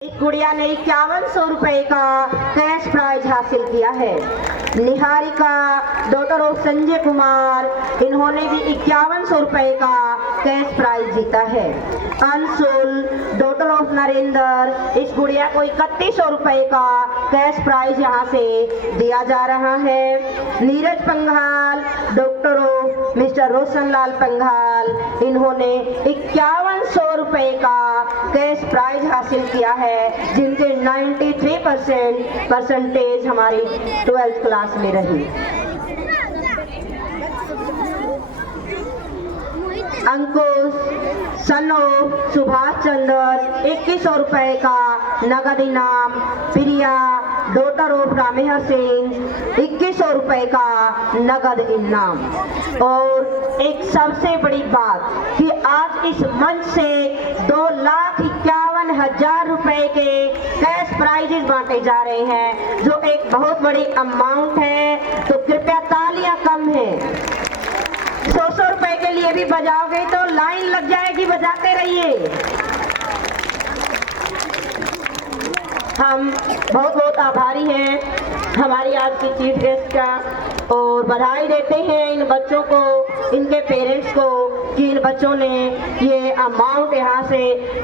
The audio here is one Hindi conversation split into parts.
इस गुड़िया ने 5100 रुपए का कैश प्राइज हासिल किया है। निहारिका डॉटर ऑफ संजय कुमार, इन्होंने भी 5100 रुपए का कैश प्राइज जीता है। अंशुल डॉटर ऑफ नरेंद्र, इस गुड़िया को 3100 रुपए का कैश प्राइज यहाँ से दिया जा रहा है। Neeraj Panghal daughter of mister Roshan Lal Panghal, इन्होंने 5100 रुपए का कैश प्राइज हासिल किया है, जिनके 93% परसेंटेज हमारी 12th क्लास में रही। अंकुश सन ऑफ सुभाष चंद्र, 2100 रुपए का नगद इनाम। प्रिया डॉटर ऑफ रामेहर सिंह, 2100 रुपए का नगद इनाम। और एक सबसे बड़ी बात कि आज इस मंच से 2,51,000 रुपए के कैश प्राइजेस बांटे जा रहे हैं, जो एक बहुत बड़ी अमाउंट है। तो कृपया तालियां कम है, 100 रुपए के लिए भी बजाओगे तो लाइन लग जाएगी, बजाते रहिए। हम बहुत बहुत आभारी हैं हमारी आज की चीफ गेस्ट का, और बधाई देते हैं इन बच्चों को, इनके पेरेंट्स को, कि इन बच्चों ने ये अमाउंट यहाँ से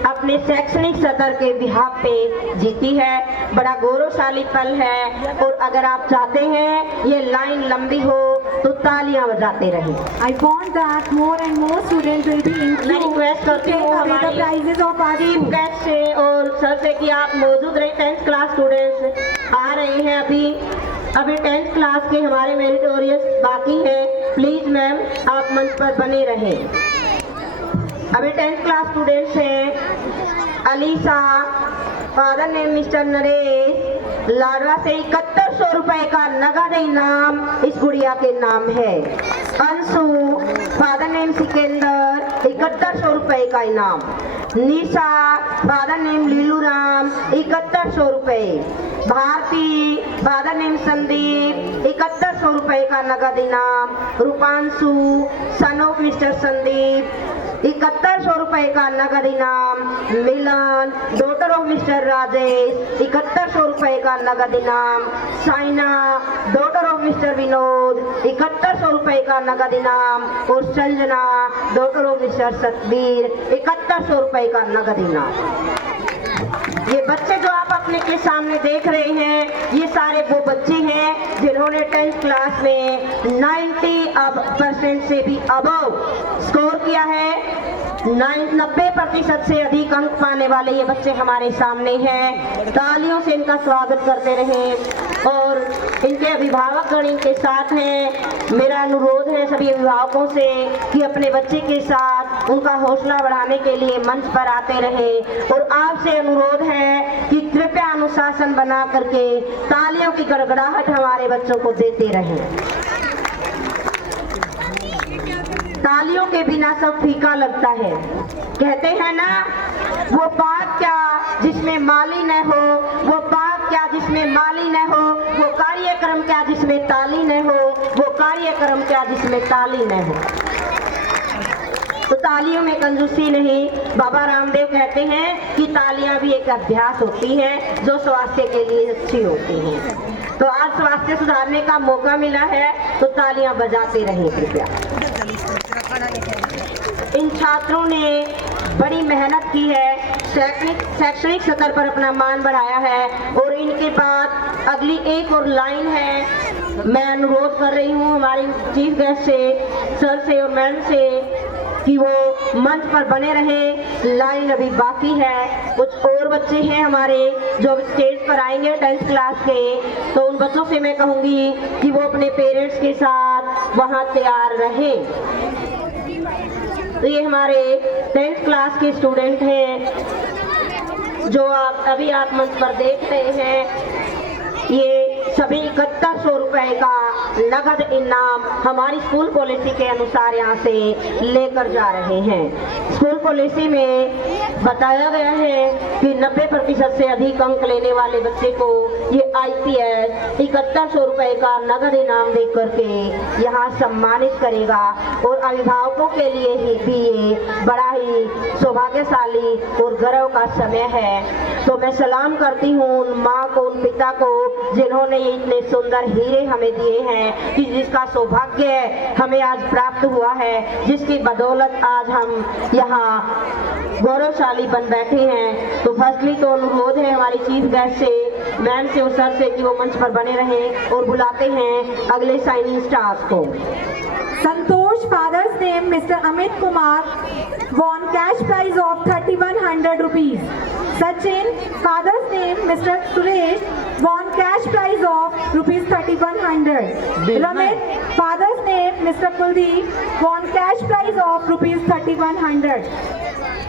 अपने शैक्षणिक स्तर के बिहाफ पे जीती है। बड़ा गौरवशाली पल है, और अगर आप चाहते हैं ये लाइन लंबी हो तो तालियां बजाते रहे। I want that more and more students will be मैं रिक्वेस्ट करती हूँ हमारी चीफ गेस्ट से और सर से कि आप मौजूद रहे। 10th क्लास स्टूडेंट्स आ रहे हैं, अभी 10th क्लास के हमारे मेरिटोरियस बाकी है। प्लीज मैम आप मंच पर बने रहें। अभी 10th क्लास स्टूडेंट्स हैं Alisa, father name mister Naresh, Ladwa से 7100 रुपए का नगद इनाम इस गुड़िया के नाम है। अंशु फादर नेम सिकंदर, 7100 रुपए का इनाम। निशा फादर नेम लीलू राम, 7100 रुपए। भारती फादर नेम संदीप, 7100 रुपए का नगद इनाम। रूपांशु सन ऑफ मिस्टर संदीप, 7100 रुपए का नगद इनाम। मिलन डॉटर ऑफ मिस्टर राजेश, 7100 रुपए का नगद इनाम। Saina daughter of mister Vinod, 7100 रुपए का नगद इनाम। और Sanjana daughter of mister Satbir, 7100 रुपए का नगद इनाम। ये बच्चे जो आप अपने के सामने देख रहे हैं, ये सारे वो बच्चे हैं जिन्होंने 10th क्लास में 90% से भी अबव स्कोर किया है। 90% से अधिक अंक पाने वाले ये बच्चे हमारे सामने हैं। तालियों से इनका स्वागत करते रहें। और इनके अभिभावकगण इनके साथ हैं। मेरा अनुरोध है सभी अभिभावकों से कि अपने बच्चे के साथ उनका हौसला बढ़ाने के लिए मंच पर आते रहें। और आपसे अनुरोध है कि कृपया अनुशासन बना करके तालियों की गड़गड़ाहट हमारे बच्चों को देते रहें। तालियों के बिना सब फीका लगता है। कहते हैं ना, वो पाक क्या जिसमें माली न हो, वो पाक क्या जिसमें माली न हो, वो कार्यक्रम क्या जिसमें ताली न हो, वो कार्यक्रम क्या जिसमें ताली न हो। तो तालियों में कंजूसी नहीं। बाबा रामदेव कहते हैं कि तालियां भी एक अभ्यास होती है जो स्वास्थ्य के लिए अच्छी होती है। तो आज स्वास्थ्य सुधारने का मौका मिला है, तो तालियां बजाते रहें कृपया। इन छात्रों ने बड़ी मेहनत की है, शैक्षणिक स्तर पर अपना मान बढ़ाया है। और इनके बाद अगली एक और लाइन है। मैं अनुरोध कर रही हूँ हमारी चीफ गेस्ट से, सर से और मैम से, कि वो मंच पर बने रहे। लाइन अभी बाकी है। कुछ और बच्चे हैं हमारे जो स्टेज पर आएंगे 10th क्लास के, तो उन बच्चों से मैं कहूँगी कि वो अपने पेरेंट्स के साथ वहाँ तैयार रहें। तो ये हमारे 10th क्लास के स्टूडेंट हैं जो आप मंच पर देख रहे हैं। ये सभी 7100 रुपए का नगद इनाम हमारी स्कूल पॉलिसी के अनुसार यहाँ से लेकर जा रहे हैं। स्कूल पॉलिसी में बताया गया है कि 90% से अधिक अंक लेने वाले बच्चे को ये IPS 7100 रुपए का नगद इनाम दे करके यहाँ सम्मानित करेगा। और अभिभावकों के लिए भी ये बड़ा ही सौभाग्यशाली और गर्व का समय है। तो मैं सलाम करती हूँ उन माँ को, उन पिता को जिन्होंने ये इतने सुंदर हीरे हमें दिए हैं, कि जिसका सौभाग्य हमें आज प्राप्त हुआ है, जिसकी बदौलत आज हम यहाँ गौरवशाली बन बैठे हैं। तो फर्स्टली तो अनुरोध है हमारी चीफ गेस्ट से, मैम से और सर से कि वो मंच पर बने रहें और बुलाते हैं अगले साइनिंग स्टार्स को। Santosh, father's name Mr. Amit Kumar, won cash prize of 3100 rupees. Sachin, father's name Mr. Suresh, won cash prize of rupees 3100. Ramit, father's name Mr. Kuldeep, won cash prize of rupees 3100.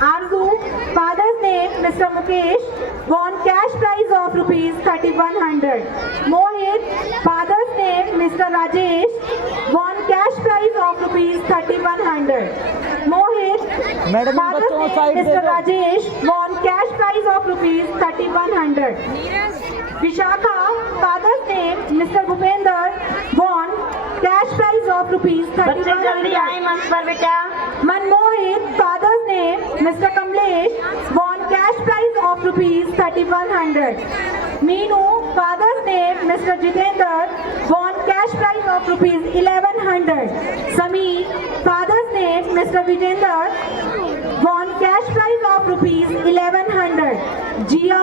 Arzu, father's name Mr. Mukesh, won cash prize of rupees 3100. Mohit, father's name Mr. Rajesh, won cash prize of rupees 3100. Mohit, Madam, father's बच्चों name side Mr. दे दो। Rajesh, won cash prize of rupees 3100. Vishakha, father's name Mr. Bhupender, won cash prize of rupees बच्चे जल्दी 3100. आए मंच पर बेटा। Manmohit, father's name Mr. Kamlesh, won cash prize of rupees 3100. Meenu, father's name Mr. Jitendra, won cash prize of rupees 1100. Sameer, father's name Mr. Vijender, won cash prize of rupees 1100. Jia,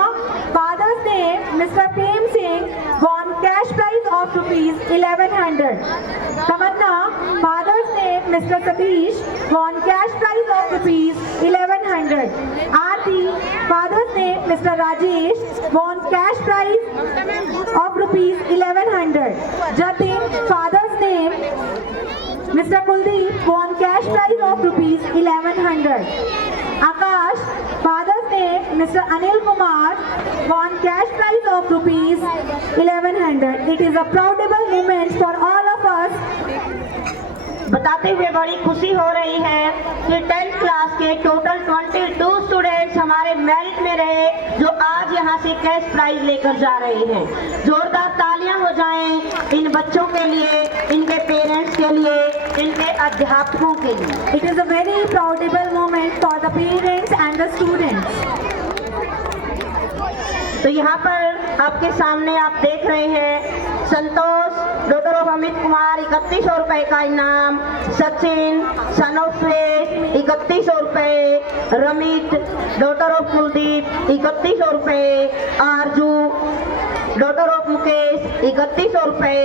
father's name Mr. Prem Singh, won cash prize of rupees 1100. Tamanna, father's name Mr. Satish, won cash prize of rupees 1100. Aarti, father's name Mr. Rajesh, won cash prize of rupees 1100. Jatin, father's name Mr. Kuldeep, won cash prize of rupees 1100. Akash, father's name Mr. Anil Kumar, won cash prize of rupees 1100. It is a proudable moment for all of us. बताते हुए बड़ी खुशी हो रही है कि 10th क्लास के टोटल 22 स्टूडेंट्स हमारे मेरिट में रहे, जो आज यहाँ से कैश प्राइज लेकर जा रहे हैं। जोरदार तालियां हो जाएं इन बच्चों के लिए, इनके पेरेंट्स के लिए, इनके अध्यापकों के लिए। It is a very proudable moment for the parents and the students. तो यहाँ पर आपके सामने आप देख रहे हैं संतोष डॉक्टर ऑफ अमित कुमार 3100 रुपए का इनाम, सचिन सन ऑफ सुरेश 3100 रुपए, रमित डॉक्टर ऑफ कुलदीप 3100 रुपए, आरजू डॉक्टर ऑफ मुकेश 3100 रुपए,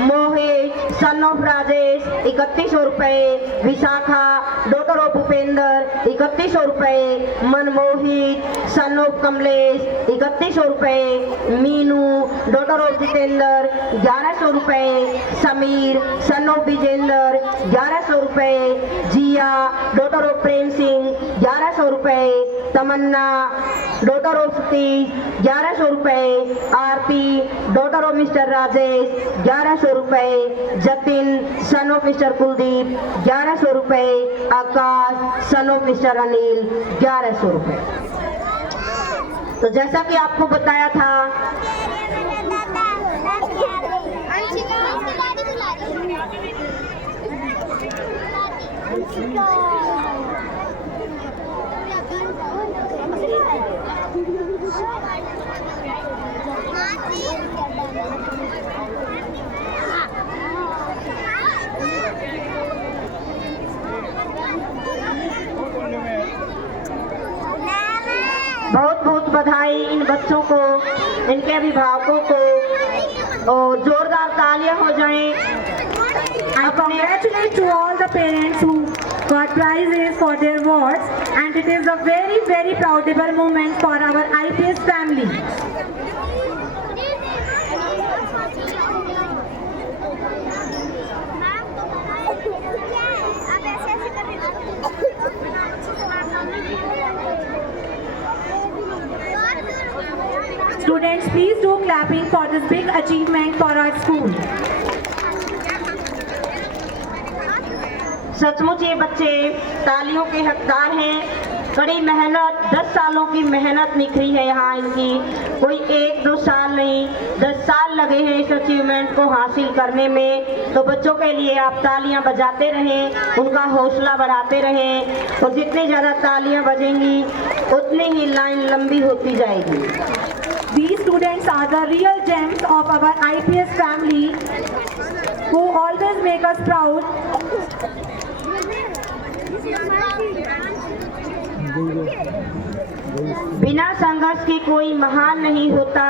मोहित सन ऑफ राजेश 3100 रुपए, विशाखा डॉक्टर ऑफ भूपेंद्र 3100 रुपए, मनमोहित सन ऑफ कमलेश 3100 रुपए, मीनू डॉक्टर ऑफ जितेंद्र 1100 रुपए, समीर सन ऑफ विजेंद्र 1100 रुपए, जिया डॉक्टर ऑफ प्रेम सिंह 1100 रुपए, तमन्ना डॉक्टर ऑफ सतीश 1100 रुपए, आरती डॉक्टर ऑफ मिस्टर राजेश 1100 रुपए, Jatin son of mister Kuldeep 1100 रुपए, आकाश सन ऑफ मिस्टर अनिल 1100 रुपए। तो जैसा कि आपको बताया था बहुत बहुत बधाई इन बच्चों को, इनके अभिभावकों को, और जोरदार तालियां हो जाएं। I congratulate to all the parents who got prizes for their awards, and it is a very, very proudable moment for our IPS family. Students, please do clapping for this big achievement for our school. सचमुच ये बच्चे तालियों के हकदार हैं। कड़ी मेहनत, 10 सालों की मेहनत निखरी है यहाँ इनकी, कोई 1-2 साल नहीं, 10 साल लगे हैं इस अचीवमेंट को हासिल करने में। तो बच्चों के लिए आप तालियां बजाते रहें, उनका हौसला बढ़ाते रहें, और जितनी ज़्यादा तालियां बजेंगी उतनी ही लाइन लंबी होती जाएगी। These students are the real gems of our IPS family who always make us proud. बिना संघर्ष के कोई महान नहीं होता,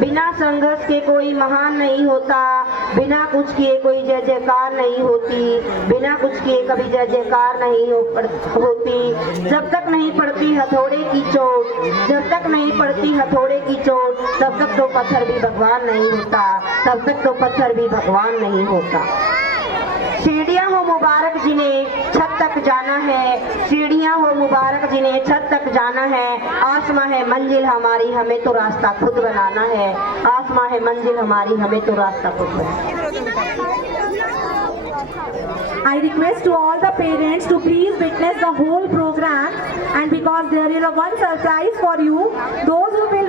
बिना संघर्ष के कोई महान नहीं होता, बिना कुछ किए कोई जय जयकार नहीं होती, बिना कुछ किए कभी जय जयकार नहीं होती। जब तक नहीं पड़ती हथौड़े की चोट, जब तक नहीं पड़ती हथौड़े की चोट, तब तक तो पत्थर भी भगवान नहीं होता, तब तक तो पत्थर भी भगवान नहीं होता। सीढ़ियां हो मुबारक जिन्हें छत तक जाना है, सीढ़ियां हो मुबारक जिन्हें छत तक जाना है, आसमां है मंजिल हमारी हमें तो रास्ता खुद बनाना है, आसमां है मंजिल हमारी हमें तो रास्ता खुद बनाना है। I request to all the parents to please witness the whole program, and because there is a one surprise for you, those who will